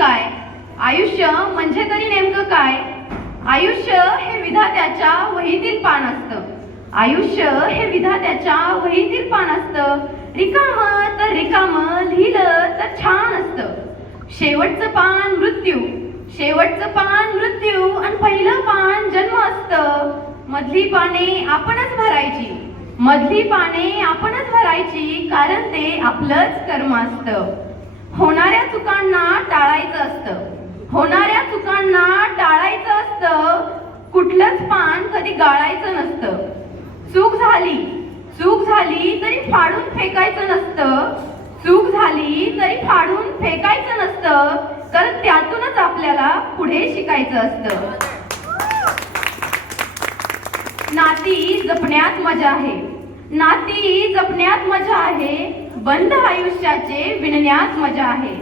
काय? आयुष्य म्हणजे तरी नेमकं काय? आयुष्य हे विधात्याच्या वहीतील पान असतं. आयुष्य हे विधात्याच्या वहीतील पान असतं. रिकाम तर रिकाम, लिहिलं तर छान असतं. शेवटचं पान मृत्यू, शेवटचं पान मृत्यू आणि पहिलं पान जन्म असतं. मधली पाने आपणच भरायची, मधली पाने आपणच भरायची, कारण ते आपलंच कर्म असतं. होणाऱ्या चुकांना टाळायचं असतं, होणाऱ्या चुकांना टाळायचं असतं. कुठलंच पान कधी गाळायचं नसतं. चूक झाली, चूक झाली तरी फाडून फेकायचं नसतं. चूक झाली तरी फाडून फेकायचं नसतं, कारण त्यातूनच आपल्याला पुढे शिकायचं असतं. नाती जपण्यात मजा आहे, नाती जपण्यात मजा आहे. बंद आयुष्याचे विणण्यात मजा आहे.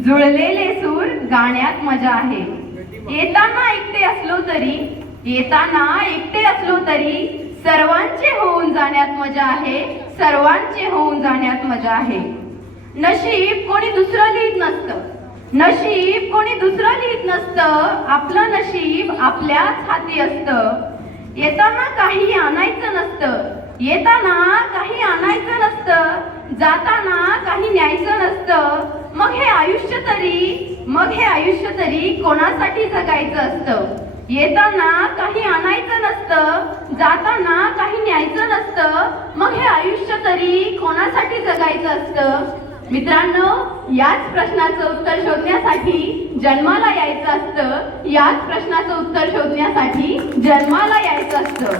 जुळलेले सूर गाण्यात मजा आहे. येताना एकटे असलो तरी, येताना एकटे असलो तरी, सर्वांचे होऊन जाण्यात मजा आहे, सर्वांचे होऊन जाण्यात मजा आहे. नशीब कोणी दुसरं लिहित नसतं, नशीब कोणी दुसरं लिहित नसतं. आपलं नशीब आपल्याच हाती असतं. येताना काही आणायचं नसतं, येताना काही आणायचं नसतं. जाताना काही न्यायचं नसतं. मग हे आयुष्य तरी, मग हे आयुष्य तरी कोणासाठी जगायचं असतं? येताना काही आणायचं नसतं, जाताना काही न्यायचं नसतं. मग हे आयुष्य तरी कोणासाठी जगायचं असतं? मित्रांनो, याच प्रश्नाचं उत्तर शोधण्यासाठी जन्माला यायचं असतं. याच प्रश्नाचं उत्तर शोधण्यासाठी जन्माला यायचं असतं.